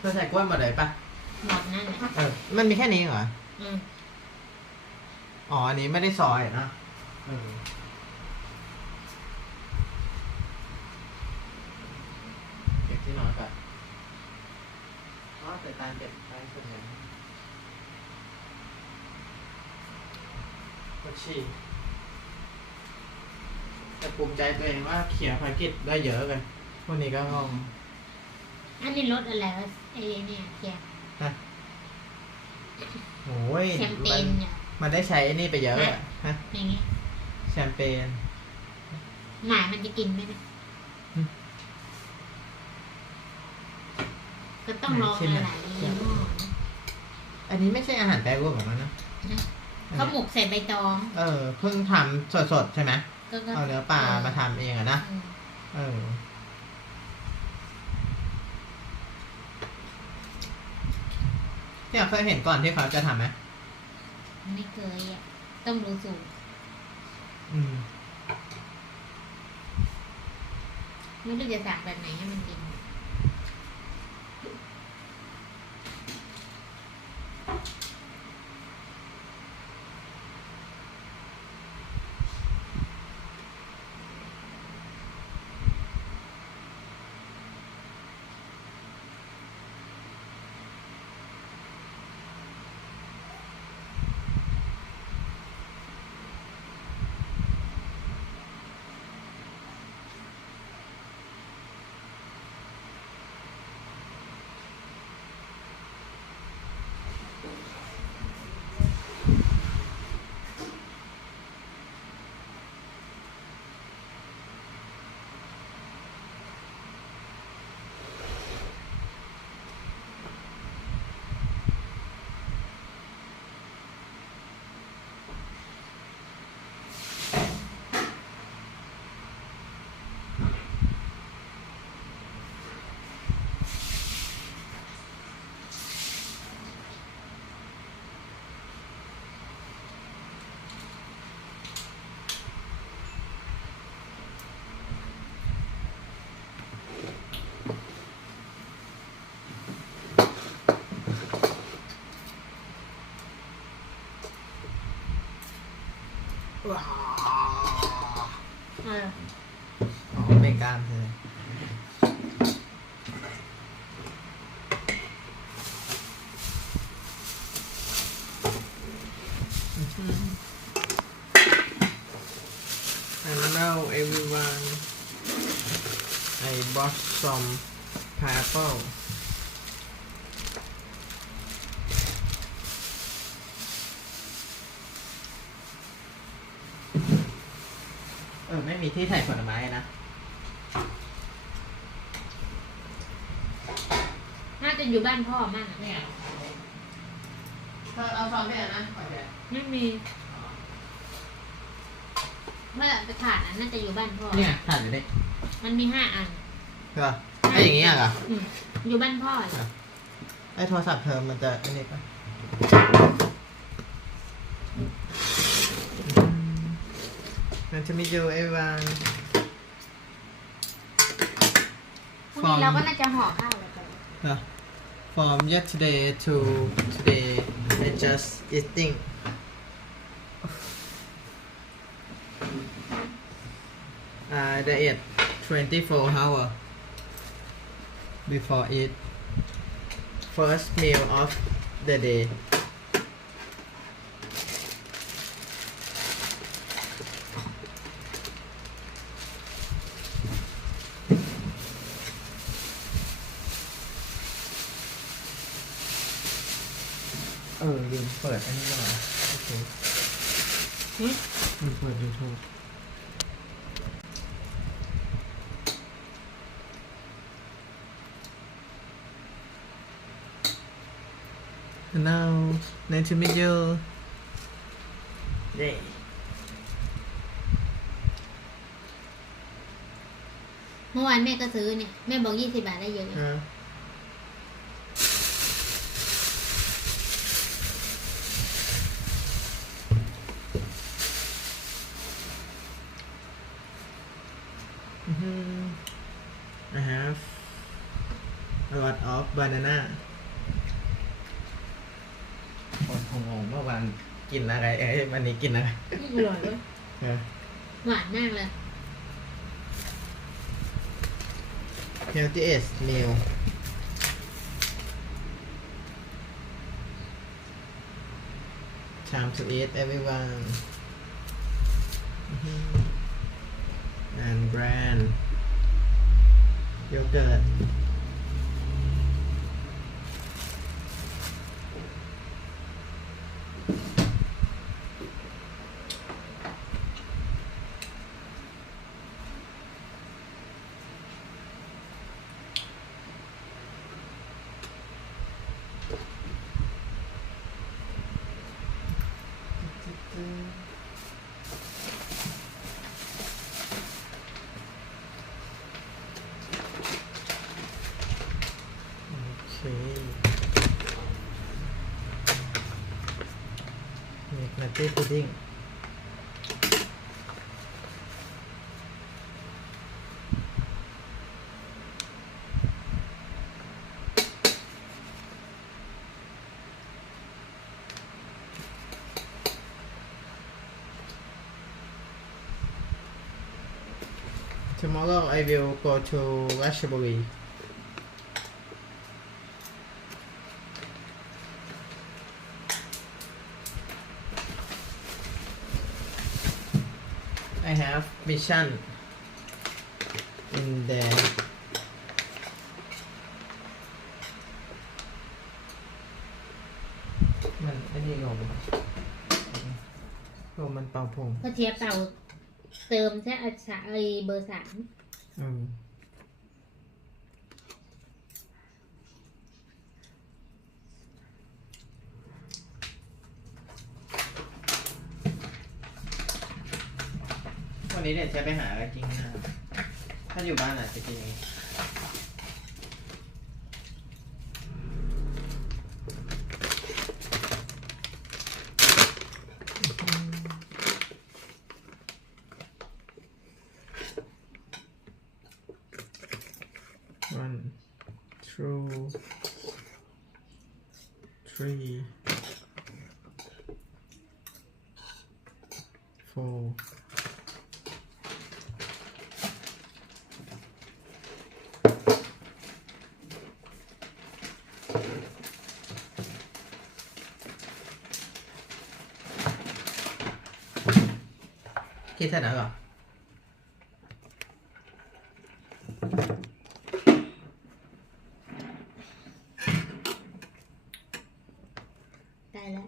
เธอใส่กล้วยหมดเลยปะหมดนั่นแหละมันมีแค่นี้เหรออ๋ออันนี้ไม่ได้ซอยนะเก็บที่นอนก่อนแต่ตาเก็บไปส่วนใหญ่ก็ฉี่แต่ภูมิใจตัวเองว่าเขี่ยภารกิจได้เยอะกันพวกนี้ก็งงอันนี้รสอะไรวะไอ้เนี่ยเคียโอ้ยแชมเปญเนี่ยมันได้ใช้ไอ้นี่ไปเยอะฮะอย่างเงี้ยแชมเปญหมามันจะกินไหมนะก็ต้องลองหลายๆยี่ห้ออันนี้ไม่ใช่อาหารแปรรูปของมันนะเขาหมกใส่ใบตองเพิ่งทำสดๆใช่ไหมเอาเนื้อปลามาทำเองอะนะเนี่ยเคยเห็นก่อนที่เขาจะทำไหมไม่เคยอ่ะต้องดูสูตรไม่รู้จะสั่งแบบไหนให้มันกินไม่กล้ามเลยHello everyone I bought some pineappleไม่มีที่ใส่ผลไม้นะน่าจะอยู่บ้านพ่อมากเนี่ยเอาซอสไปนะไม่มีเมื่อไปถาดนั้นน่าจะอยู่บ้านพ่อเนี่ยถาดอยู่ดิมันมี5 อันเหรอไอ้อย่างงี้เหรออยู่บ้านพ่อไอ้โทรศัพท์เธอมันจะไอ้นี่ปะNice to meet you everyone พรุ่งนี้เราก็น่าจะห่อข้าวแล้วกัน From yesterday to today I just eating diet 24 hours before eat first meal of the dayลืมเปิดอันนี้ก่อนโอเคลืมเปิด YouTube Hello nice to meet you Yay เมื่อวานแม่ก็ซื้อเนี่ยแม่บอก20 บาทได้เยอะI have a lot of banana คนคงงงเมื่อวานกินอะไรวันนี้กินอะไร อร่อยเว้ยหวานมากเลย healthiest meal time to eat everyone and brand yogurt make nutty pudding tomorrow I will go to Ratchaburi I have mission in there มันไอ้นี่ลมมันเป่าพง ก็เทียบเต่าเติมแค่อัชาเบอร์ 3วันนี้เดี๋ยวจะไปหาอะไรกินนะถ้าอยู่บ้านอาจจะกินอย่างนี้ 1 2 3 4คิดเท่านั้นเหรอได้แล้ว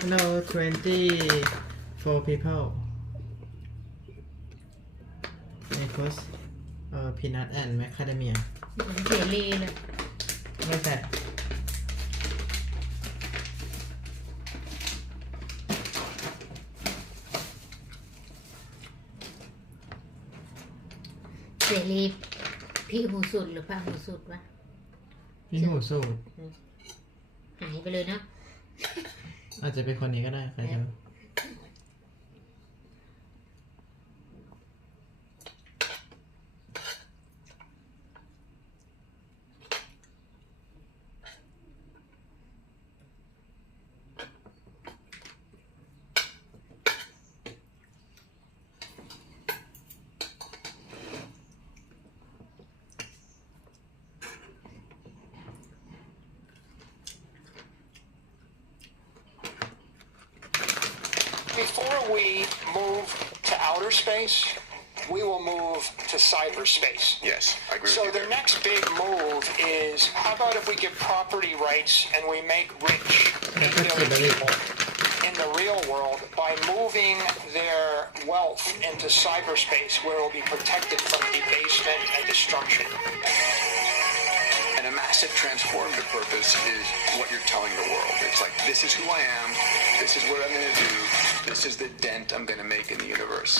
Hello 24 people my course peanut and macadamia เหมือนเสรีเลย ไม่แฟต เสรีพี่หูสุดหรือพระหูสุดวะ พี่หูสูตร หายไปเลยเนาะ อาจจะเป็นคนนี้ก็ได้ใครจะรู้ Before we move to outer space, we will move to cyberspace. Yes, I agree So with you the there. next big move is, how about if we give property rights and we make rich ordinary people in the real world by moving their wealth into cyberspace where it will be protected from debasement and destruction. And a massive transformative purpose is what you're telling the world. It's like, this is who I am, this is what I'm going to do, this is the dent I'm going to make in the universe.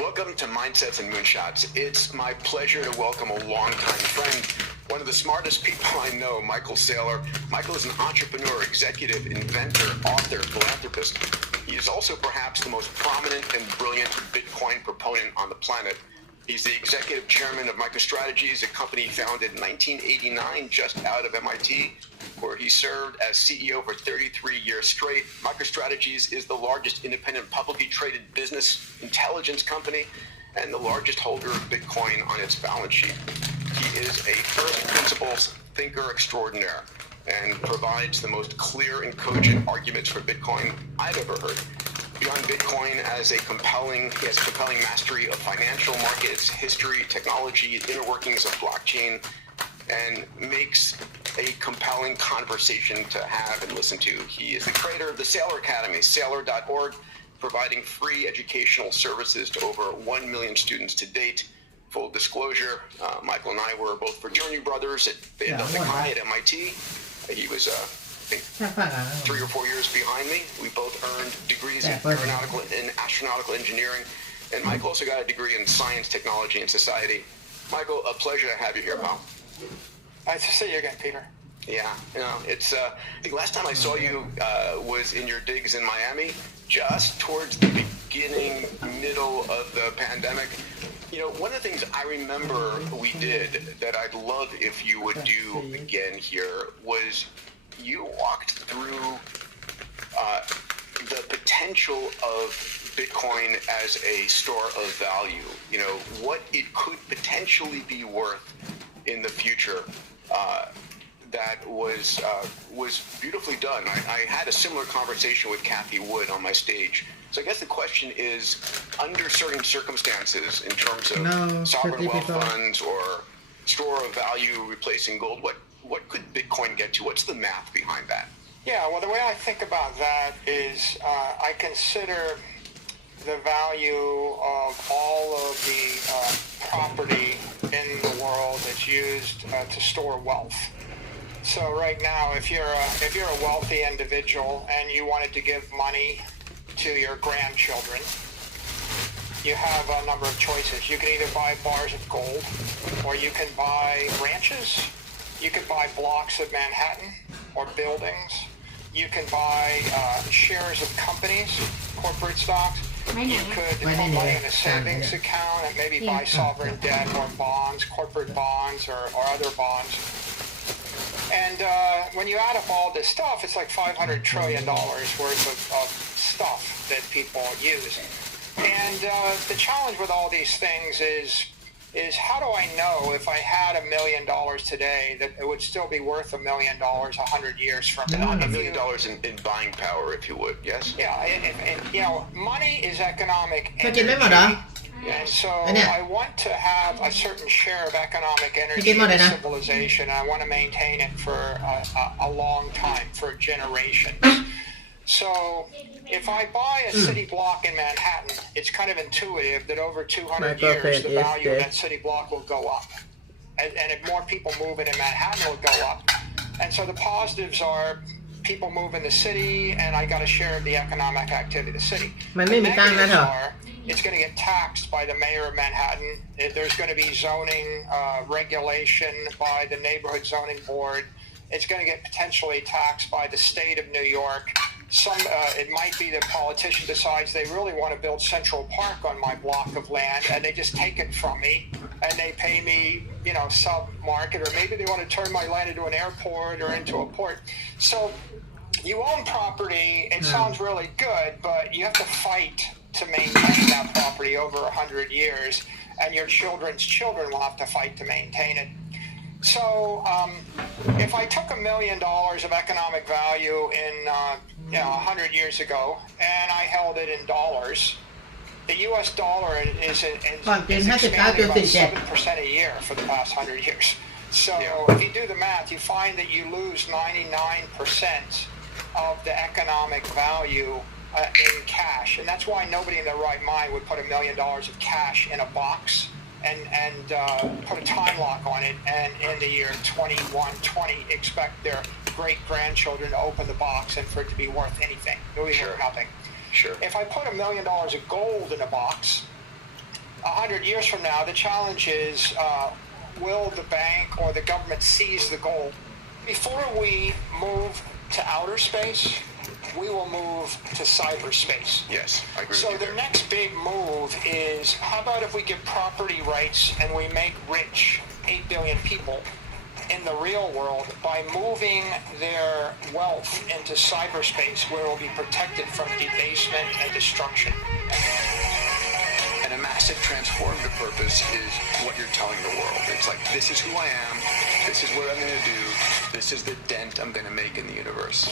Welcome to Mindsets and Moonshots. It's my pleasure to welcome a longtime friend, One of the smartest people I know, Michael Saylor. Michael is an entrepreneur, executive, inventor, author, philanthropist. He is also perhaps the most prominent and brilliant Bitcoin proponent on the planet. He's the executive chairman of MicroStrategies, a company founded in 1989 just out of MIT, where he served as CEO for 33 years straight. MicroStrategies is the largest independent publicly traded business intelligence company and the largest holder of Bitcoin on its balance sheet. He is a first principles thinker extraordinaire and provides the most clear and cogent arguments for Bitcoin I've ever heard. Beyond Bitcoin he has compelling mastery of financial markets, history, technology, inner workings of blockchain, and makes a compelling conversation to have and listen to. He is the creator of the Saylor Academy, Saylor.org, providing free educational services to over 1 million students to date. Full disclosure, Michael and I were both fraternity brothers at Delta Chi at MIT. He was, I think, 3 or 4 years behind me. We both earned degrees in aeronautical and astronautical engineering, and Michael also got a degree in science, technology, and society. Michael, a pleasure to have you here, pal. Nice to see you again, Peter. Yeah, it's. I think last time I saw you was in your digs in Miami, just towards the beginning, middle of the pandemic. One of the things I remember we did that I'd love if you would do again here was you walked through the potential of Bitcoin as a store of value. What it could potentially be worth in the future. That was beautifully done. I had a similar conversation with Kathy Wood on my stage. So I guess the question is, under certain circumstances, in terms of sovereign wealth funds or store of value replacing gold, what could Bitcoin get to? What's the math behind that? Yeah, well, the way I think about that is I consider the value of all of the property in the world that's used to store wealth. So right now, if you're a wealthy individual and you wanted to give money to your grandchildren, you have a number of choices. You can either buy bars of gold, or you can buy ranches. You can buy blocks of Manhattan or buildings. You can buy shares of companies, corporate stocks. You could put money in a savings account and maybe buy sovereign debt or bonds, corporate bonds or other bonds. And when you add up all this stuff, it's like $500 trillion worth of stuff that people use. And the challenge with all these things is how do I know if I had $1 million today that it would still be worth $1 million 100 years from now? $1 million in buying power, if you would, yes? Yeah, and money is economic energy. And so I want to have a certain share of economic energy in civilization. I want to maintain it for a long time, for generations. So if I buy a city block in Manhattan, it's kind of intuitive that over 200 years, the value of that city block will go up. And if more people move in Manhattan, it will go up. And so the positives are people move in the city, and I got a share of the economic activity of the city. The negatives are it's going to get taxed by the mayor of Manhattan. There's going to be zoning regulation by the neighborhood zoning board. It's going to get potentially taxed by the state of New York. It might be the politician decides they really want to build Central Park on my block of land, and they just take it from me, and they pay me, sub-market, or maybe they want to turn my land into an airport or into a port. So you own property. It sounds really good, but you have to fight to maintain that property over 100 years, and your children's children will have to fight to maintain it. So if I took $1 million of economic value in 100 years ago, and I held it in dollars, the U.S. dollar is expanding about 7% a year for the past 100 years. So if you do the math, you find that you lose 99% of the economic value in cash. And that's why nobody in their right mind would put $1 million of cash in a box and put a time lock on it, and in the year 2120 expect their great-grandchildren to open the box and for it to be worth anything. It would be worth nothing. Sure. If I put $1 million of gold in a box, 100 years from now, the challenge is will the bank or the government seize the gold? Before we move to outer space, we will move to cyberspace. Yes, I agree So with you the there. next big move is, how about if we give property rights and we make rich 8 billion people in the real world by moving their wealth into cyberspace where it will be protected from debasement and destruction. And a massive transformative purpose is what you're telling the world. It's like, this is who I am, this is what I'm going to do, this is the dent I'm going to make in the universe.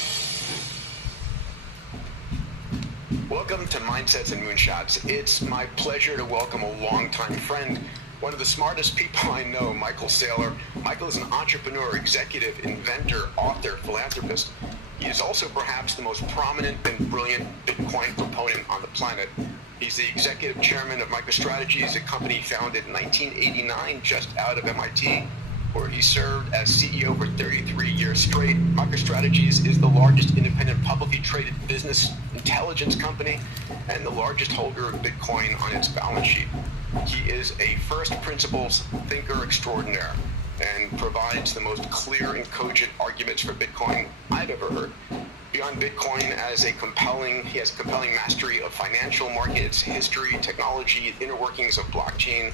Welcome to Mindsets and Moonshots. It's my pleasure to welcome a longtime friend, one of the smartest people I know, Michael Saylor. Michael is an entrepreneur, executive, inventor, author, philanthropist. He is also perhaps the most prominent and brilliant Bitcoin proponent on the planet. He's the executive chairman of MicroStrategies, a company founded in 1989 just out of MIT, where he served as CEO for 33 years straight. MicroStrategies is the largest independent publicly traded business intelligence company and the largest holder of Bitcoin on its balance sheet. He is a first principles thinker extraordinaire and provides the most clear and cogent arguments for Bitcoin I've ever heard. Beyond Bitcoin, he has compelling mastery of financial markets, history, technology, inner workings of blockchain,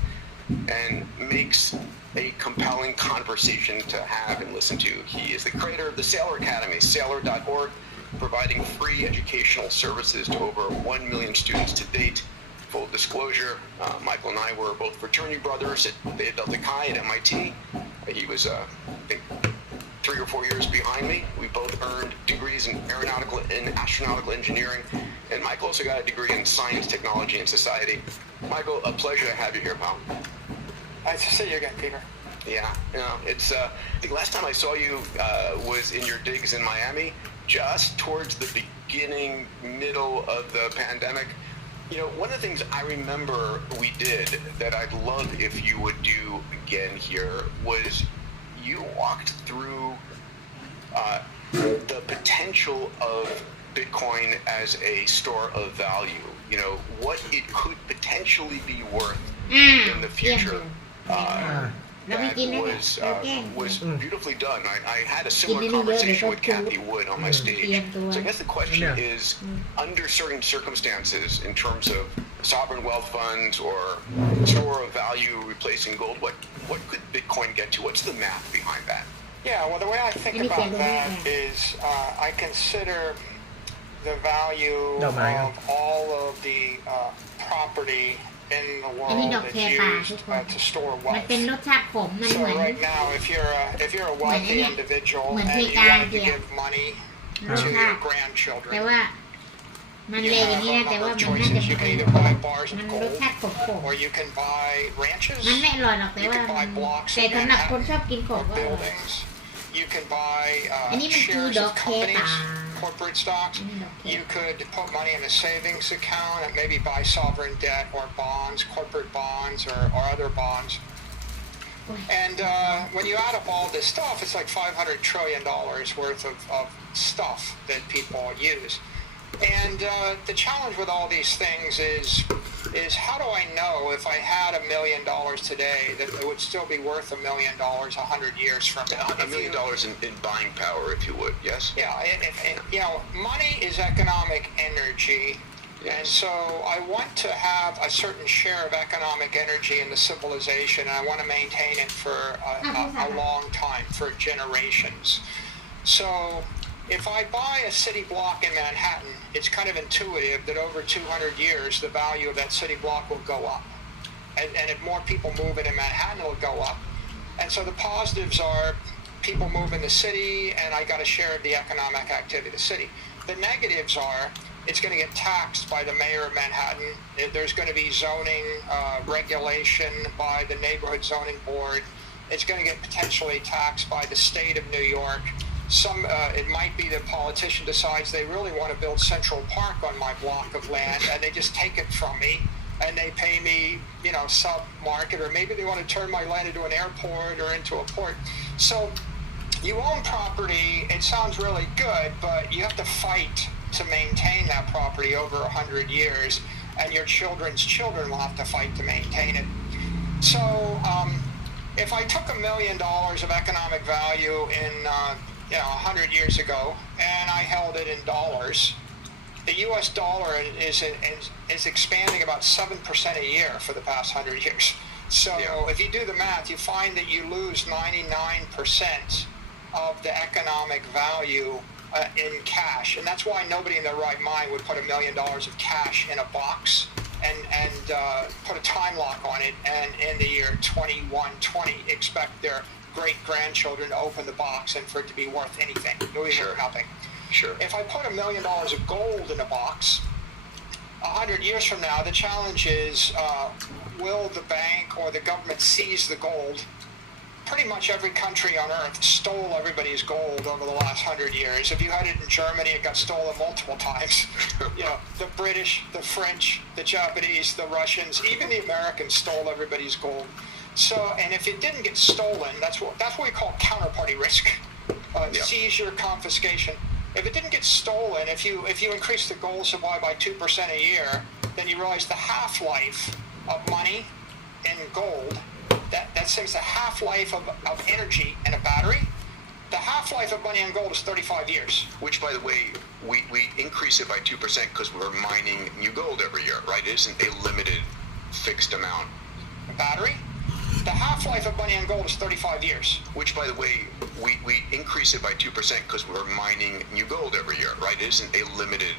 and makes a compelling conversation to have and listen to. He is the creator of the Saylor Academy, Saylor.org, providing free educational services to over 1 million students to date. Full disclosure, Michael and I were both fraternity brothers at Beta Delta Chi at MIT. He was, I think, 3 or 4 years behind me. We both earned degrees in aeronautical and astronautical engineering, and Michael also got a degree in science, technology, and society. Michael, a pleasure to have you here, pal. Nice to see you again, Peter. Yeah, it's, I think last time I saw you was in your digs in Miami, just towards the beginning, middle of the pandemic. You know, one of the things I remember we did that I'd love if you would do again here was you walked through the potential of Bitcoin as a store of value, you know, what it could potentially be worth in the future. That was beautifully done. I had a similar conversation with Kathy Wood on my stage. So I guess the question is, under certain circumstances, in terms of sovereign wealth funds or store of value replacing gold, what could Bitcoin get to? What's the math behind that? Yeah, well, the way I think about that is I consider the value of all of the property in the world that's used to store wealth. So right now, if you're a wealthy individual and you want to give money to your grandchildren, you have a number of choices. You can either buy bars of gold, or you can buy ranches, you can buy blocks of Manhattan or buildings, you can buy shares of companies, corporate stocks. You could put money in a savings account and maybe buy sovereign debt or bonds, corporate bonds or other bonds. And when you add up all this stuff, it's like $500 trillion worth of stuff that people use. And the challenge with all these things is how do I know if I had $1 million today that it would still be worth $1 million 100 years from now? $1 million in buying power, if you would, yes? Yeah, and you know, money is economic energy. Yes. And so I want to have a certain share of economic energy in the civilization, and I want to maintain it for a long time, for generations. So if I buy a city block in Manhattan, it's kind of intuitive that over 200 years, the value of that city block will go up. And if more people move into Manhattan, it'll go up. And so the positives are people move in the city, and I got a share of the economic activity of the city. The negatives are it's going to get taxed by the mayor of Manhattan. There's going to be zoning regulation by the neighborhood zoning board. It's going to get potentially taxed by the state of New York. It might be the politician decides they really want to build Central Park on my block of land, and they just take it from me, and they pay me, you know, sub-market, or maybe they want to turn my land into an airport or into a port. So you own property, it sounds really good, but you have to fight to maintain that property over 100 years, and your children's children will have to fight to maintain it. So if I took $1 million of economic value in 100 years ago and I held it in dollars, the U.S. dollar is expanding about 7% a year for the past 100 years. So if you do the math, you find that you lose 99% of the economic value in cash, and that's why nobody in their right mind would put $1 million of cash in a box and put a time lock on it, and in the year 2120 expect their great-grandchildren to open the box and for it to be worth anything. Sure. Nothing. Sure. If I put $1 million of gold in a box, 100 years from now, the challenge is, will the bank or the government seize the gold? Pretty much every country on earth stole everybody's gold over the last 100 years. If you had it in Germany, it got stolen multiple times. The British, the French, the Japanese, the Russians, even the Americans stole everybody's gold. So, and if it didn't get stolen, that's what we call counterparty risk, seizure, confiscation. If it didn't get stolen, if you increase the gold supply by 2% a year, then you realize the half-life of money in gold, that seems the half-life of energy in a battery, the half-life of money in gold is 35 years. Which, by the way, we increase it by 2% because we're mining new gold every year, right? It isn't a limited fixed amount. A battery? The half-life of money in gold is 35 years. Which, by the way, we increase it by 2% because we're mining new gold every year, right? It isn't a limited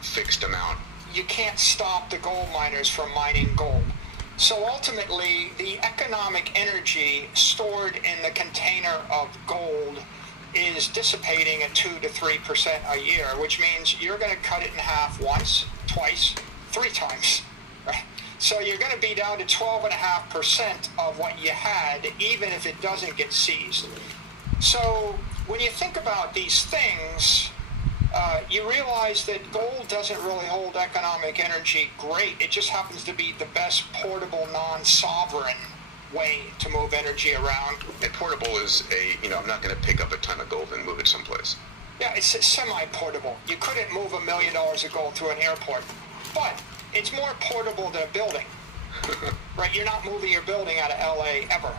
fixed amount. You can't stop the gold miners from mining gold. So ultimately, the economic energy stored in the container of gold is dissipating at 2 to 3% a year, which means you're going to cut it in half once, twice, 3 times. Right? So you're going to be down to 12.5% of what you had, even if it doesn't get seized. So when you think about these things, you realize that gold doesn't really hold economic energy great. It just happens to be the best portable, non-sovereign way to move energy around. And portable is I'm not going to pick up a ton of gold and move it someplace. Yeah, it's semi-portable. You couldn't move $1 million of gold through an airport, but it's more portable than a building, right? You're not moving your building out of LA ever,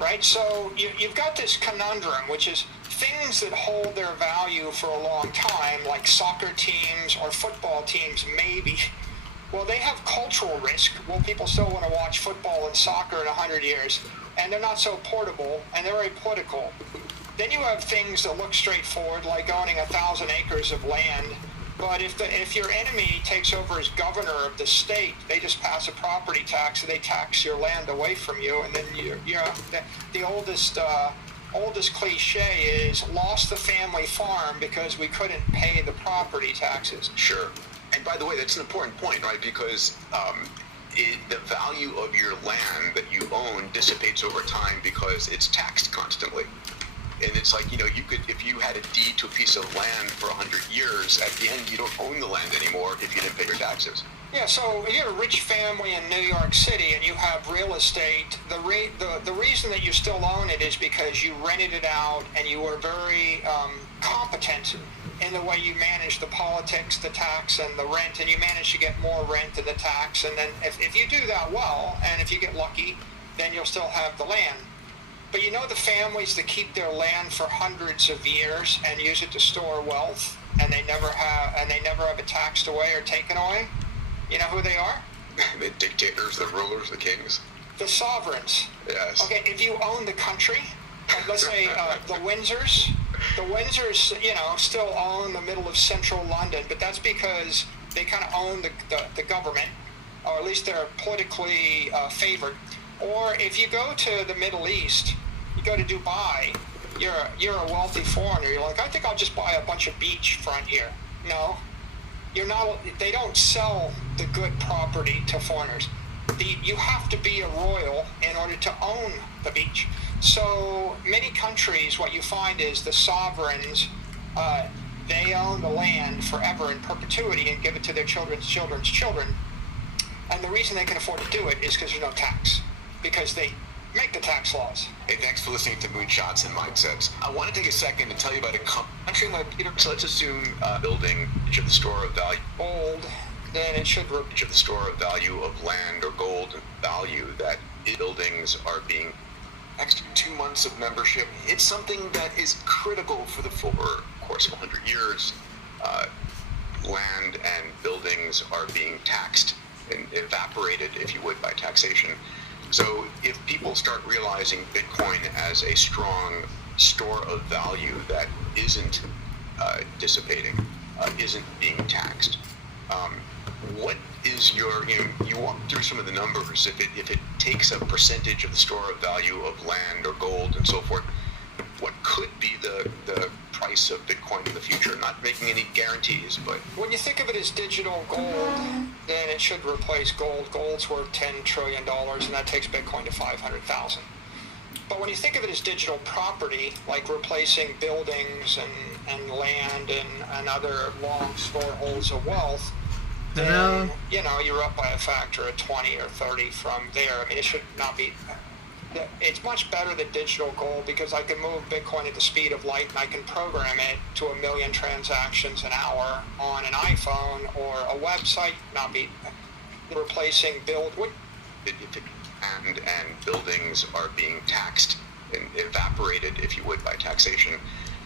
right? So you've got this conundrum, which is things that hold their value for a long time, like soccer teams or football teams, maybe. Well, they have cultural risk. Will people still want to watch football and soccer in 100 years? And they're not so portable, and they're very political. Then you have things that look straightforward, like owning 1,000 acres of land. But if your enemy takes over as governor of the state, they just pass a property tax and they tax your land away from you, and then the oldest cliche is lost the family farm because we couldn't pay the property taxes. Sure. And by the way, that's an important point, right? Because the value of your land that you own dissipates over time because it's taxed constantly. And it's like, you could, if you had a deed to a piece of land for 100 years, at the end, you don't own the land anymore if you didn't pay your taxes. Yeah, so you're a rich family in New York City and you have real estate. The reason that you still own it is because you rented it out and you were very competent in the way you manage the politics, the tax, and the rent, and you manage to get more rent than the tax. And then if you do that well, and if you get lucky, then you'll still have the land. But the families that keep their land for hundreds of years and use it to store wealth, and they never have it taxed away or taken away? You know who they are? The dictators, the rulers, the kings. The sovereigns. Yes. Okay, if you own the country, like let's say the Windsors, still own the middle of central London, but that's because they kind of own the government, or at least they're politically favored. Or if you go to the Middle East, you go to Dubai, you're a wealthy foreigner. You're like, I think I'll just buy a bunch of beach front here. No, you're not. They don't sell the good property to foreigners. You have to be a royal in order to own the beach. So many countries, what you find is the sovereigns, they own the land forever in perpetuity and give it to their children's children's children. And the reason they can afford to do it is because there's no tax, because they make the tax laws. Hey, thanks for listening to Moonshots and Mindsets. I want to take a second to tell you about a country like Peter. So let's assume building of the store of value. Old, then it should of the store of value of land or gold and value that buildings are being extra 2 months of membership. It's something that is critical for the fuller course of 100 years. Land and buildings are being taxed and evaporated, if you would, by taxation. So if people start realizing Bitcoin as a strong store of value that isn't dissipating, isn't being taxed, what is your, you walk through some of the numbers, if it takes a percentage of the store of value of land or gold and so forth, what could be the price of Bitcoin in the future? Not making any guarantees, but when you think of it as digital gold, then it should replace gold. Gold's worth $10 trillion, and that takes Bitcoin to 500,000. But when you think of it as digital property, like replacing buildings and land and other long storeholds of wealth, then, you're up by a factor of 20 or 30 from there. I mean, it should not be... It's much better than digital gold because I can move Bitcoin at the speed of light and I can program it to 1 million transactions an hour on an iPhone or a website, not be replacing and buildings are being taxed and evaporated, if you would, by taxation.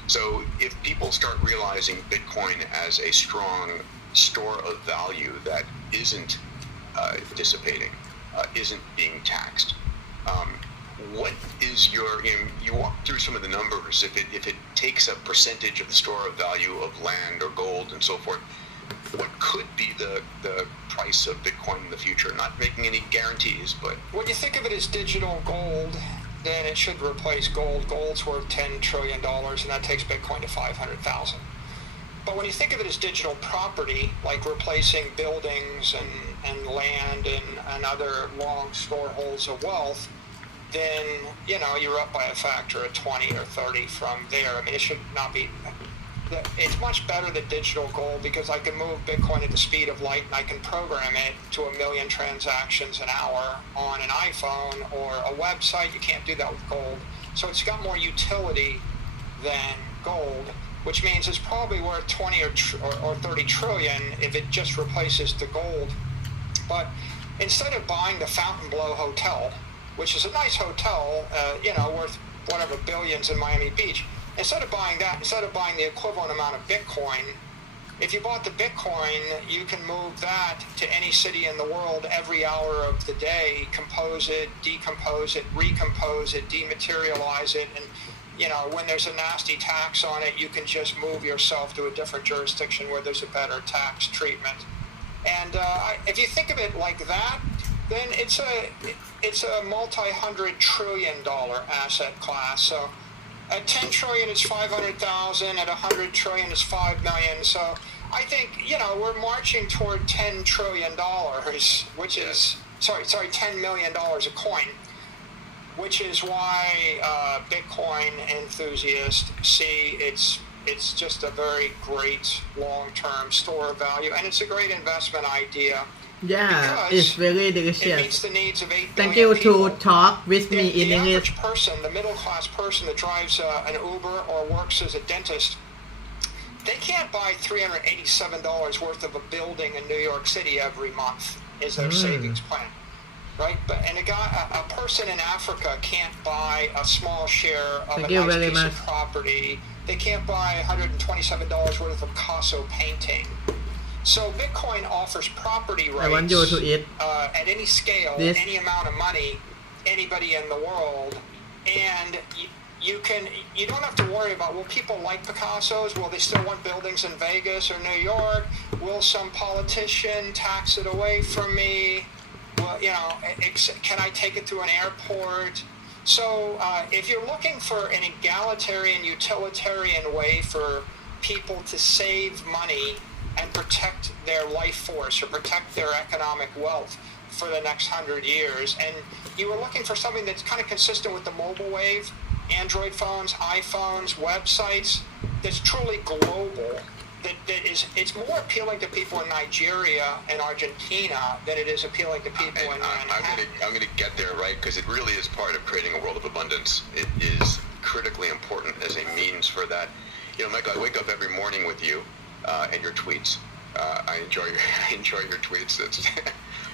So if people start realizing Bitcoin as a strong store of value that isn't dissipating, isn't being taxed, what is your, you walk through some of the numbers, if it takes a percentage of the store of value of land or gold and so forth, what could be the price of Bitcoin in the future? Not making any guarantees, but... When you think of it as digital gold, then it should replace gold. Gold's worth $10 trillion, and that takes Bitcoin to 500,000. But when you think of it as digital property, like replacing buildings and land and other long storeholds of wealth, then, you're up by a factor of 20 or 30 from there. I mean, it should not be... It's much better than digital gold because I can move Bitcoin at the speed of light and I can program it to 1 million transactions an hour on an iPhone or a website. You can't do that with gold. So it's got more utility than gold, which means it's probably worth 20 or 30 trillion if it just replaces the gold. But instead of buying the Fontainebleau Hotel, which is a nice hotel, worth whatever billions in Miami Beach, instead of buying that, instead of buying the equivalent amount of Bitcoin, if you bought the Bitcoin, you can move that to any city in the world every hour of the day, compose it, decompose it, recompose it, dematerialize it, and when there's a nasty tax on it, you can just move yourself to a different jurisdiction where there's a better tax treatment. And if you think of it like that, then it's a multi-$100 trillion asset class. So at 10 trillion, it's 500,000. At 100 trillion, it's 5 million. So I think, we're marching toward $10 trillion, which is, $10 million a coin, which is why Bitcoin enthusiasts see it's just a very great long-term store of value, and it's a great investment idea. Yeah, it's very It delicious. meets the needs of 8 Thank billion you people. to talk with me in The English. average person, the middle-class person that drives an Uber or works as a dentist, they can't buy $387 worth of a building in New York City every month is their savings plan, right? A person in Africa can't buy a small share of Thank a you nice very piece much. of property. They can't buy $127 worth of Picasso painting. So Bitcoin offers property rights I want you to eat at any scale, this. any amount of money, anybody in the world, and you don't have to worry about, will people like Picassos? Will they still want buildings in Vegas or New York? Will some politician tax it away from me? Well, can I take it through an airport? So if you're looking for an egalitarian, utilitarian way for people to save money and protect their life force or protect their economic wealth for the next 100 years, and you were looking for something that's kind of consistent with the mobile wave, Android phones, iPhones, websites, that's truly global, it's more appealing to people in Nigeria and Argentina than it is appealing to people in Manhattan. I'm going to get there, right? Because it really is part of creating a world of abundance. It is critically important as a means for that. Michael, I wake up every morning with you and your tweets. I enjoy your tweets. It's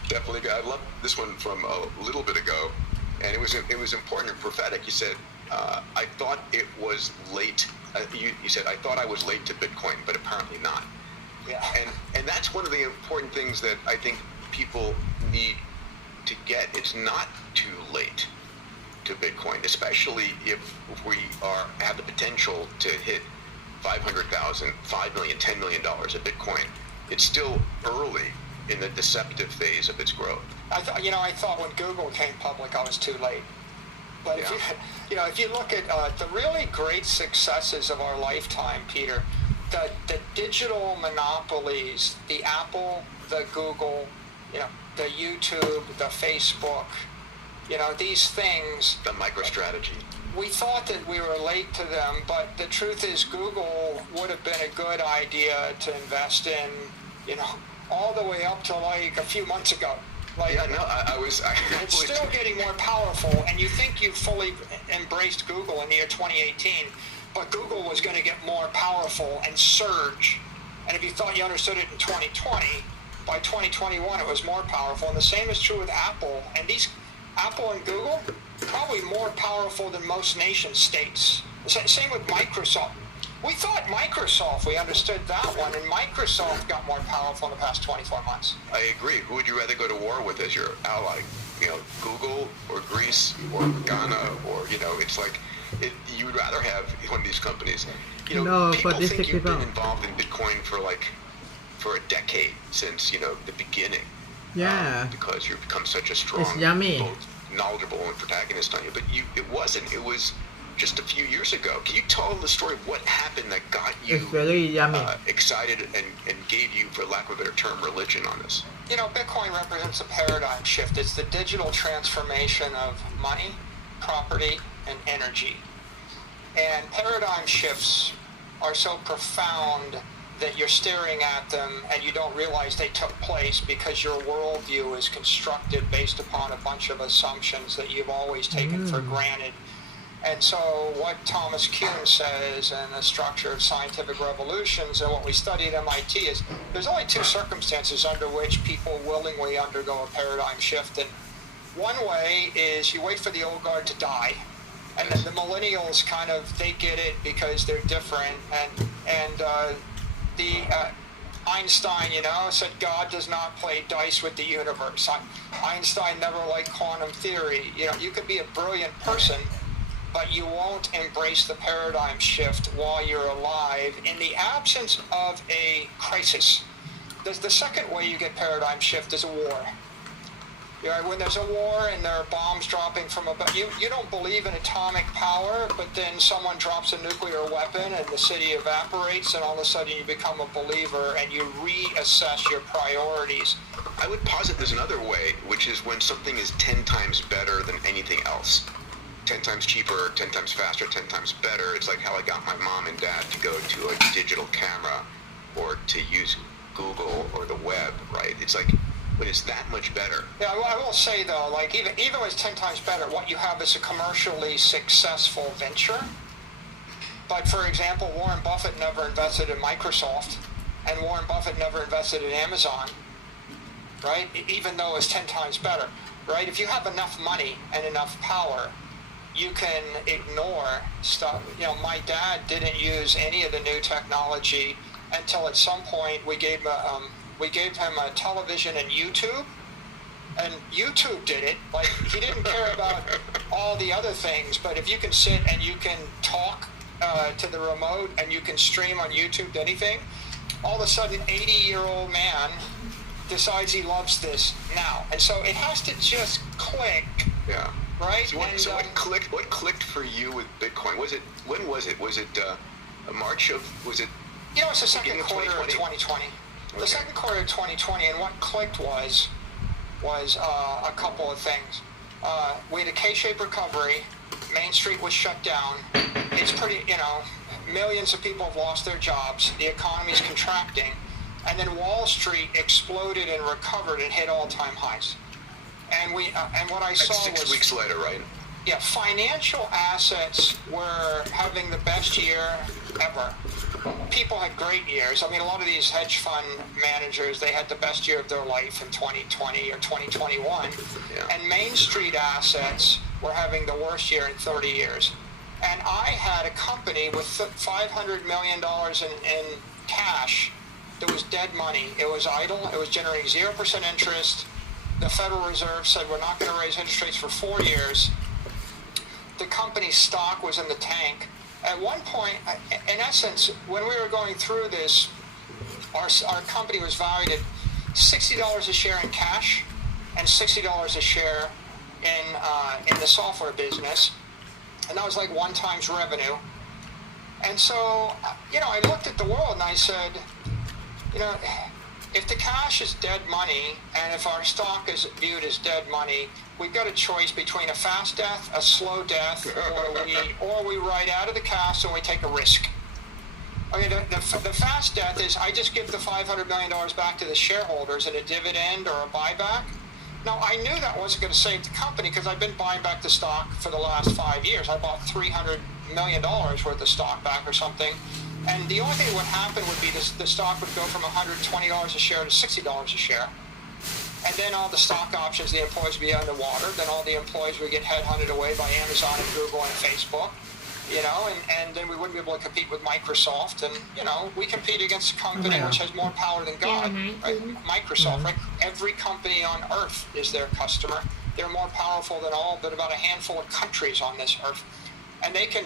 definitely good. I love this one from a little bit ago, and it was important and prophetic. You said, I thought it was late. You said, I thought I was late to Bitcoin, but apparently not. Yeah. And that's one of the important things that I think people need to get. It's not too late to Bitcoin, especially if we have the potential to hit 500,000, 5 million, $10 million of Bitcoin. It's still early in the deceptive phase of its growth. I thought when Google came public, I was too late. But Yeah. if you look at the really great successes of our lifetime, Peter, the digital monopolies, the Apple, the Google, the YouTube, the Facebook, these things. The MicroStrategy. We thought that we were late to them, but the truth is Google would have been a good idea to invest in, all the way up to like a few months ago. It's still getting more powerful, and you think you fully embraced Google in the year 2018, but Google was going to get more powerful and surge. And if you thought you understood it in 2020, by 2021 it was more powerful. And the same is true with Apple. And these Apple and Google, probably more powerful than most nation states. Same with Microsoft. We thought Microsoft, we understood that one, and Microsoft got more powerful in the past 24 months. I agree. Who would you rather go to war with as your ally? Google or Greece or Ghana or, it's like you would rather have one of these companies. No, people but these think you've people- been involved in Bitcoin for a decade since, the beginning. Yeah. Because you've become such a strong, It's yummy. both knowledgeable and protagonist on you. But it wasn't. It was just a few years ago. Can you tell the story of what happened that got you It's very yummy. excited and gave you, for lack of a better term, religion on this? Bitcoin represents a paradigm shift. It's the digital transformation of money, property, and energy. And paradigm shifts are so profound that you're staring at them and you don't realize they took place because your worldview is constructed based upon a bunch of assumptions that you've always taken for granted. And so what Thomas Kuhn says in the structure of scientific revolutions and what we study at MIT is there's only two circumstances under which people willingly undergo a paradigm shift. And one way is you wait for the old guard to die. And then the millennials they get it because they're different. And Einstein, said God does not play dice with the universe. Einstein never liked quantum theory. You could be a brilliant person, but you won't embrace the paradigm shift while you're alive in the absence of a crisis. The second way you get paradigm shift is a war. When there's a war and there are bombs dropping from above, you don't believe in atomic power, but then someone drops a nuclear weapon and the city evaporates, and all of a sudden you become a believer and you reassess your priorities. I would posit there's another way, which is when something is 10 times better than anything else. 10 times cheaper, 10 times faster, 10 times better. It's like how I got my mom and dad to go to a digital camera or to use Google or the web, right? It's like, but it's that much better. Yeah, I will say though, even when it's 10 times better, what you have is a commercially successful venture. But for example, Warren Buffett never invested in Microsoft, and Warren Buffett never invested in Amazon, right? Even though it's 10 times better, right? If you have enough money and enough power, you can ignore stuff. My dad didn't use any of the new technology until at some point we gave him a television and YouTube, and YouTube did it. He didn't care about all the other things, but if you can sit and you can talk to the remote and you can stream on YouTube to anything, all of a sudden 80-year-old man decides he loves this now. And so it has to just click. Yeah. Right? So what clicked for you with Bitcoin? When was it? Was it March of, was it? It's the second quarter of 2020. Okay. The second quarter of 2020, and what clicked was a couple of things. We had a K-shaped recovery. Main Street was shut down. It's pretty, millions of people have lost their jobs. The economy's contracting. And then Wall Street exploded and recovered and hit all-time highs. And what I saw was 6 weeks later, right? Yeah, financial assets were having the best year ever. People had great years. A lot of these hedge fund managers, they had the best year of their life in 2020 or 2021. Yeah. And Main Street assets were having the worst year in 30 years. And I had a company with $500 million in cash that was dead money. It was idle. It was generating 0% interest. The Federal Reserve said we're not going to raise interest rates for 4 years. The company's stock was in the tank. At one point, in essence, when we were going through this, our company was valued at $60 a share in cash and $60 a share in the software business. And that was like 1 times revenue. And so, I looked at the world and I said, if the cash is dead money and if our stock is viewed as dead money, we've got a choice between a fast death, a slow death, or we ride out of the cast and we take a risk. Okay, the fast death is I just give the $500 million back to the shareholders in a dividend or a buyback. Now, I knew that wasn't going to save the company because I've been buying back the stock for the last 5 years. I bought $300 million worth of stock back or something. And the only thing that would happen would be the stock would go from $120 a share to $60 a share. And then all the stock options, the employees would be underwater. Then all the employees would get headhunted away by Amazon and Google and Facebook. And then we wouldn't be able to compete with Microsoft. And, we compete against a company which has more power than God, right? Microsoft, right? Every company on earth is their customer. They're more powerful than all but about a handful of countries on this earth. And they can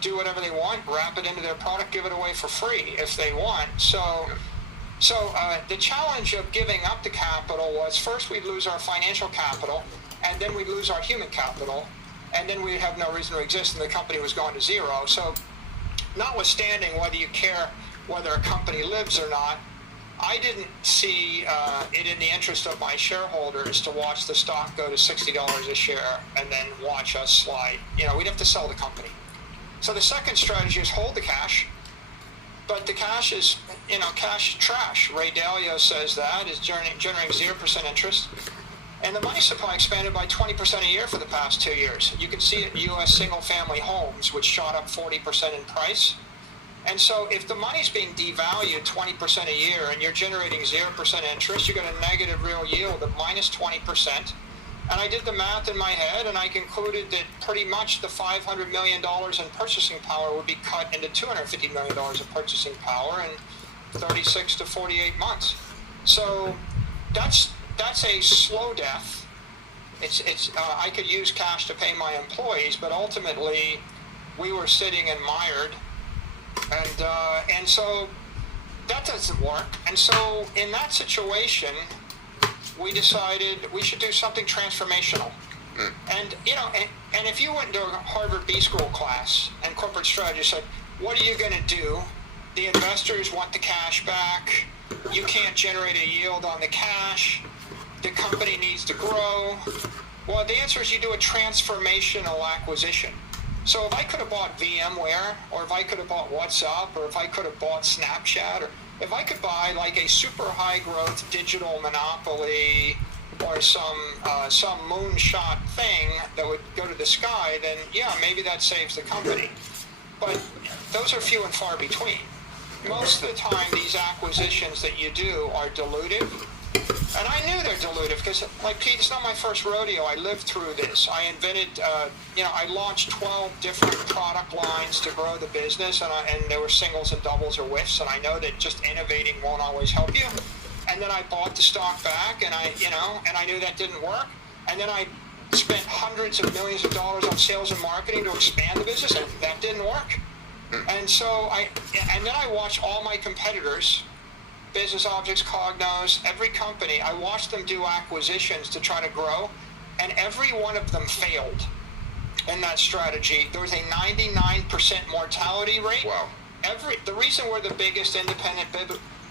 do whatever they want, wrap it into their product, give it away for free if they want. So the challenge of giving up the capital was first we'd lose our financial capital, and then we'd lose our human capital, and then we'd have no reason to exist, and the company was going to zero. So notwithstanding whether you care whether a company lives or not, I didn't see it in the interest of my shareholders to watch the stock go to $60 a share and then watch us slide. We'd have to sell the company. So the second strategy is hold the cash, but the cash is, cash is trash. Ray Dalio says that is generating 0% interest. And the money supply expanded by 20% a year for the past 2 years. You can see it in U.S. single-family homes, which shot up 40% in price. And so if the money's being devalued 20% a year and you're generating 0% interest, you got a negative real yield of minus 20%. And I did the math in my head, and I concluded that pretty much the $500 million in purchasing power would be cut into $250 million of purchasing power in 36 to 48 months. So that's a slow death. I could use cash to pay my employees, but ultimately we were sitting and mired, and so that doesn't work. And so in that situation, we decided we should do something transformational. And and if you went to a Harvard B School class and corporate strategy said, what are you going to do? The investors want the cash back. You can't generate a yield on the cash. The company needs to grow. Well, the answer is you do a transformational acquisition. So if I could have bought VMware, or if I could have bought WhatsApp, or if I could have bought Snapchat, or if I could buy like a super high growth digital monopoly or some moonshot thing that would go to the sky, then yeah, maybe that saves the company. But those are few and far between. Most of the time, these acquisitions that you do are dilutive. And I knew they're dilutive because, like Pete, it's not my first rodeo. I lived through this. I invented, I launched 12 different product lines to grow the business, and there were singles and doubles or whiffs, and I know that just innovating won't always help you. And then I bought the stock back, and I knew that didn't work. And then I spent hundreds of millions of dollars on sales and marketing to expand the business, and that didn't work. And so then I watched all my competitors, Business Objects, Cognos, every company, I watched them do acquisitions to try to grow, and every one of them failed in that strategy. There was a 99% mortality rate. Wow. The reason we're the biggest independent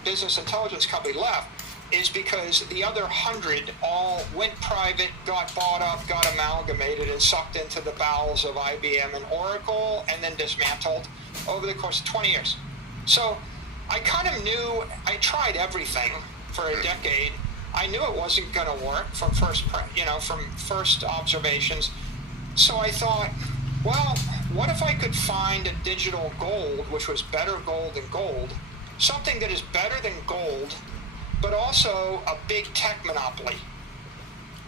business intelligence company left is because the other 100 all went private, got bought up, got amalgamated, and sucked into the bowels of IBM and Oracle, and then dismantled over the course of 20 years. So I kind of knew, I tried everything for a decade. I knew it wasn't going to work from first observations. So I thought, well, what if I could find a digital gold, which was better gold than gold, something that is better than gold, but also a big tech monopoly.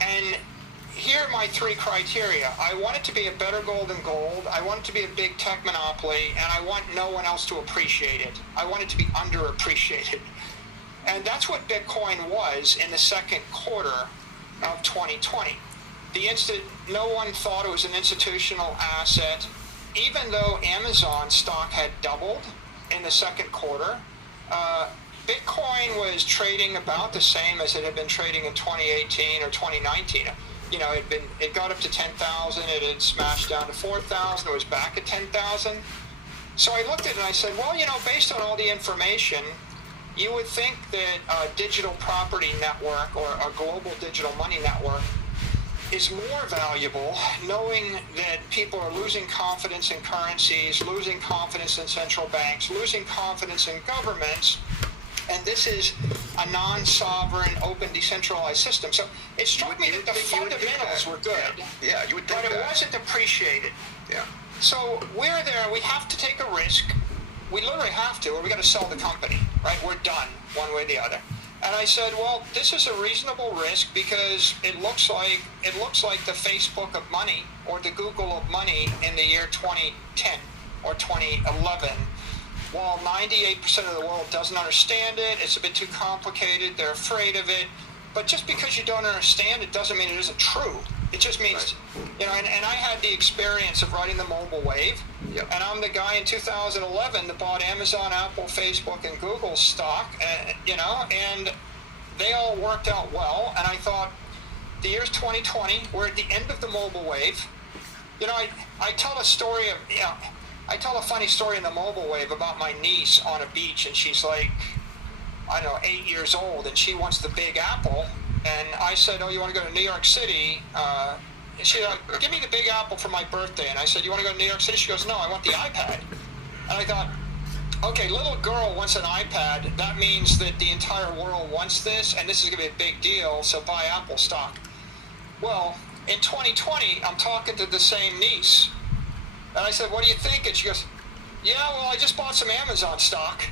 And here are my three criteria. I want it to be a better gold than gold. I want it to be a big tech monopoly, and I want no one else to appreciate it. I want it to be underappreciated. And that's what Bitcoin was in the second quarter of 2020. No one thought it was an institutional asset, even though Amazon stock had doubled in the second quarter. Bitcoin was trading about the same as it had been trading in 2018 or 2019. You know, it got up to 10,000, it had smashed down to 4,000, it was back at 10,000. So I looked at it and I said, well, you know, based on all the information, you would think that a digital property network or a global digital money network is more valuable, knowing that people are losing confidence in currencies, losing confidence in central banks, losing confidence in governments, and this is a non-sovereign, open, decentralized system. So it struck me that the fundamentals were good, Yeah, you would think but it wasn't appreciated. Yeah. So we're there, we have to take a risk. We literally have to, or we got to sell the company, right? We're done, one way or the other. And I said, well, this is a reasonable risk because it looks like the Facebook of money or the Google of money in the year 2010 or 2011. While 98% of the world doesn't understand it, it's a bit too complicated, they're afraid of it. But just because you don't understand it doesn't mean it isn't true. It just means, you know, and I had the experience of riding the mobile wave. Yep. And I'm the guy in 2011 that bought Amazon, Apple, Facebook, and Google stock, you know, and they all worked out well. And I thought, the year's 2020, we're at the end of the mobile wave. You know, I tell a story of, you know, I tell a funny story in the mobile wave about my niece on a beach, and she's like, I don't know, 8 years old, and she wants the Big Apple. And I said, oh, you want to go to New York City? And she's like, give me the Big Apple for my birthday. And I said, you want to go to New York City? She goes, no, I want the iPad. And I thought, okay, little girl wants an iPad. That means that the entire world wants this, and this is going to be a big deal, so buy Apple stock. Well, in 2020, I'm talking to the same niece. And I said, what do you think? And she goes, yeah, well, I just bought some Amazon stock.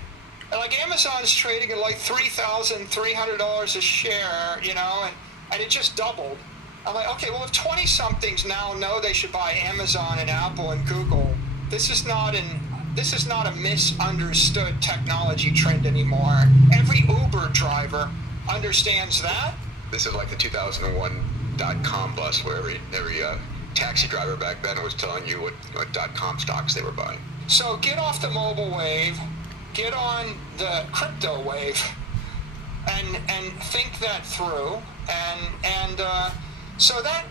And like Amazon's trading at like $3,300 a share, you know, and it just doubled. I'm like, okay, well, if 20-somethings now know they should buy Amazon and Apple and Google, this is not a misunderstood technology trend anymore. Every Uber driver understands that. This is like the 2001 .com bust where every taxi driver back then was telling you what .com stocks they were buying. So get off the mobile wave, get on the crypto wave, and think that through. And so that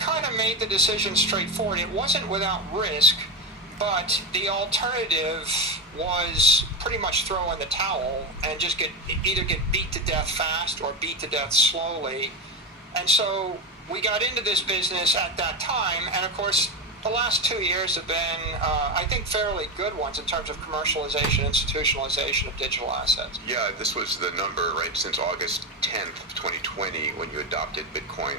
kind of made the decision straightforward. It wasn't without risk, but the alternative was pretty much throw in the towel and just either get beat to death fast or beat to death slowly. And so we got into this business at that time, and of course, the last 2 years have been, I think, fairly good ones in terms of commercialization, institutionalization of digital assets. Yeah, this was the number, right, since August 10th of 2020 when you adopted Bitcoin.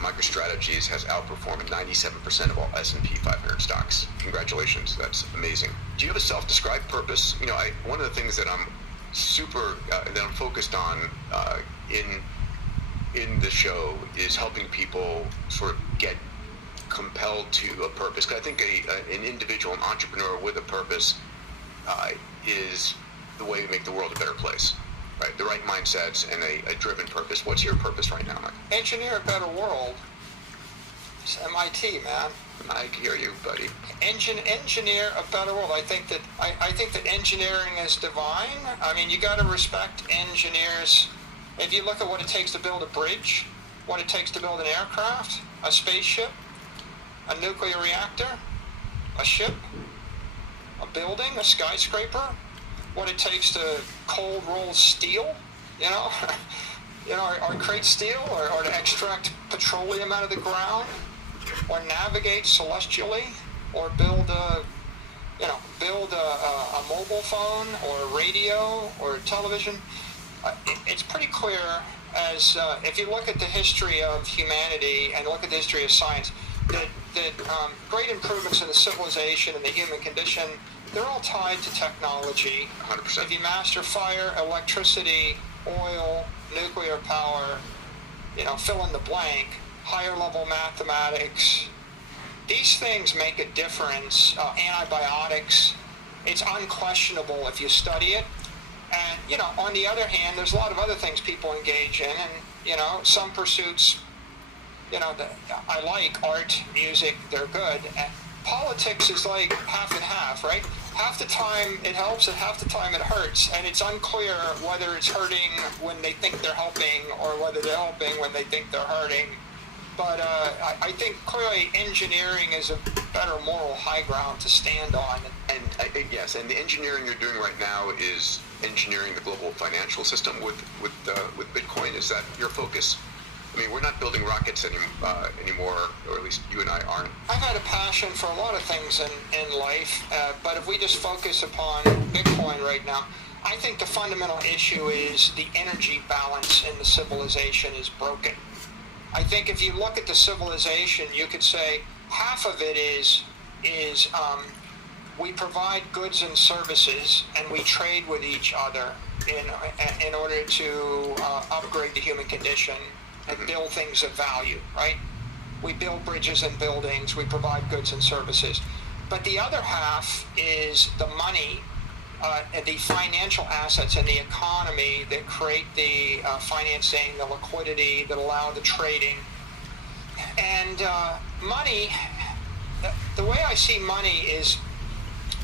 MicroStrategies has outperformed 97% of all S&P 500 stocks. Congratulations, that's amazing. Do you have a self-described purpose? You know, one of the things that I'm that I'm focused on in the show is helping people sort of get compelled to a purpose. Because I think an individual, an entrepreneur with a purpose is the way to make the world a better place. Right, the right mindsets and a driven purpose. What's your purpose right now, Mike? Engineer a better world. It's MIT, man. I hear you, buddy. Engineer a better world. I think that engineering is divine. I mean, you got to respect engineers. If you look at what it takes to build a bridge, what it takes to build an aircraft, a spaceship, a nuclear reactor, a ship, a building, a skyscraper, what it takes to cold roll steel, you know, or create steel, or to extract petroleum out of the ground, or navigate celestially, or build a mobile phone, or a radio, or television. It's pretty clear as if you look at the history of humanity and look at the history of science, that great improvements in the civilization and the human condition, they're all tied to technology. 100%. If you master fire, electricity, oil, nuclear power, fill in the blank, higher level mathematics. These things make a difference. Antibiotics, it's unquestionable if you study it. And, on the other hand, there's a lot of other things people engage in. And, some pursuits, I like art, music, they're good. And politics is like half and half, right? Half the time it helps and half the time it hurts. And it's unclear whether it's hurting when they think they're helping or whether they're helping when they think they're hurting. But I think clearly engineering is a better moral high ground to stand on. And yes, and the engineering you're doing right now is engineering the global financial system with Bitcoin. Is that your focus? I mean, we're not building rockets anymore, or at least you and I aren't. I've had a passion for a lot of things in life, but if we just focus upon Bitcoin right now, I think the fundamental issue is the energy balance in the civilization is broken. I think if you look at the civilization, you could say half of it is we provide goods and services and we trade with each other in order to upgrade the human condition and build things of value, right? We build bridges and buildings, we provide goods and services. But the other half is the money, the financial assets in the economy that create the financing, the liquidity that allow the trading. And money, the way I see money is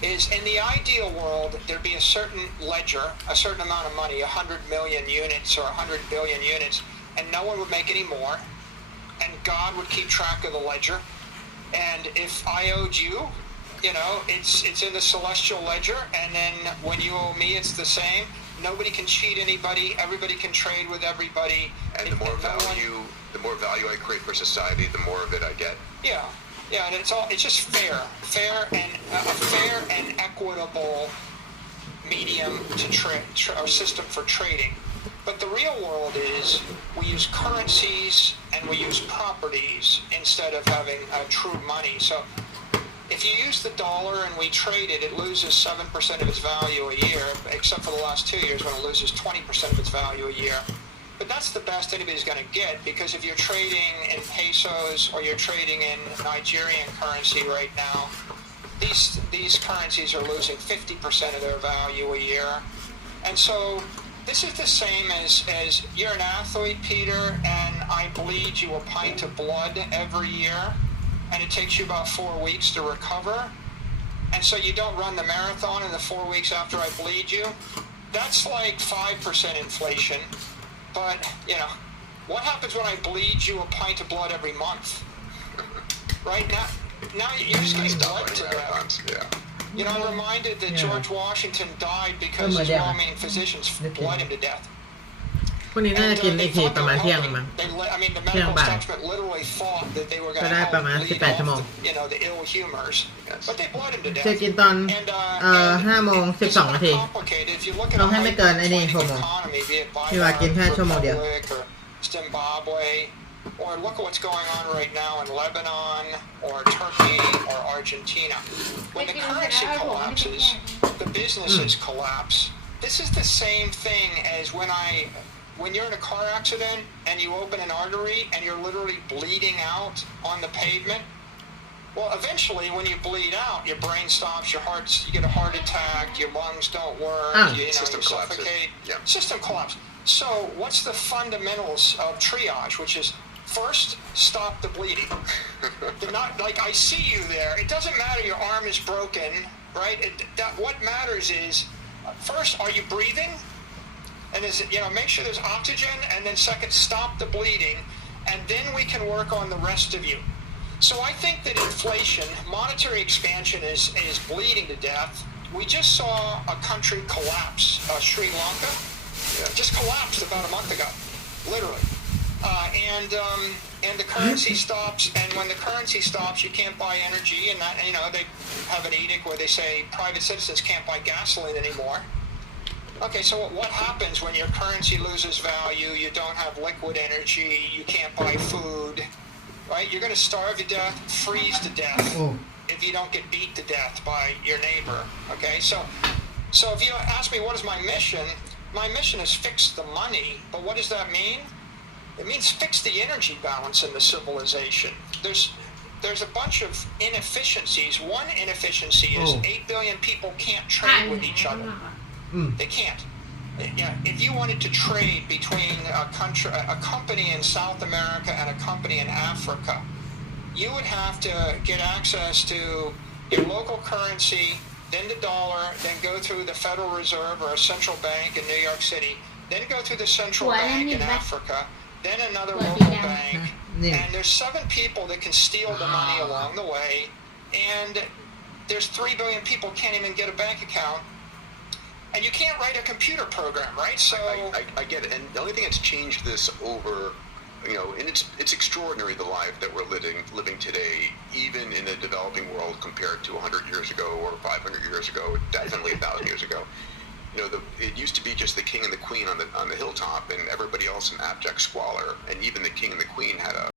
in the ideal world, there'd be a certain ledger, a certain amount of money, 100 million units or 100 billion units, and no one would make any more, and God would keep track of the ledger. And if I owed you, it's in the celestial ledger, and then when you owe me, it's the same. Nobody can cheat anybody. Everybody can trade with everybody. And the more value I create for society, the more of it I get. Yeah, and it's just fair and equitable medium to trade or system for trading. But the real world is we use currencies and we use properties instead of having true money. So if you use the dollar and we trade it, it loses 7% of its value a year, except for the last 2 years when it loses 20% of its value a year. But that's the best anybody's going to get, because if you're trading in pesos or you're trading in Nigerian currency right now, these currencies are losing 50% of their value a year. And so this is the same as you're an athlete, Peter, and I bleed you a pint of blood every year, and it takes you about 4 weeks to recover. And so you don't run the marathon in the 4 weeks after I bleed you. That's like 5% inflation. But, what happens when I bleed you a pint of blood every month? Right? Now you're just getting blood to death. I'm reminded that George Washington died because his well-meaning physicians bled him to death. พวกนี้น่าจะกินอีกทีประมาณเที่ยงมั้ง I mean, the medical establishment literally thought that they were going to help bleed off, the ill humors, but they bled him to death. จะกินตอน5 โมง 12 นาทีต้องให้ไม่เกิน6 โมงพี่ว่ากินแค่ชั่วโมงเดียว Zimbabwe, or look at what's going on right now in Lebanon or Turkey or Argentina. When the currency collapses, the businesses collapse. This is the same thing as when you're in a car accident and you open an artery and you're literally bleeding out on the pavement. Well, eventually when you bleed out, your brain stops, you get a heart attack, your lungs don't work, you suffocate. System collapse. So what's the fundamentals of triage, which is first, stop the bleeding. Like I see you there. It doesn't matter your arm is broken, right? What matters is, first, are you breathing? And make sure there's oxygen, and then second, stop the bleeding, and then we can work on the rest of you. So I think that inflation, monetary expansion is bleeding to death. We just saw a country collapse, Sri Lanka. Just collapsed about a month ago, literally. And the currency stops, and when the currency stops, you can't buy energy, and that, they have an edict where they say private citizens can't buy gasoline anymore. Okay, so what happens when your currency loses value, you don't have liquid energy, you can't buy food, right? You're going to starve to death, freeze to death, if you don't get beat to death by your neighbor, okay? So if you ask me what is my mission is fix the money, but what does that mean? It means fix the energy balance in the civilization. There's a bunch of inefficiencies. One inefficiency is 8 billion people can't trade with each other. They can't. Yeah, if you wanted to trade between a company in South America and a company in Africa, you would have to get access to your local currency, then the dollar, then go through the Federal Reserve or a central bank in New York City, then go through the central bank in Africa, then another local bank, and there's 7 people that can steal the money along the way, and there's 3 billion people can't even get a bank account, and you can't write a computer program, right? So I get it, and the only thing that's changed this over, you know, and it's extraordinary the life that we're living today, even in the developing world compared to 100 years ago or 500 years ago, definitely 1,000 years ago. You know, it used to be just the king and the queen on the hilltop, and everybody else in abject squalor. And even the king and the queen had a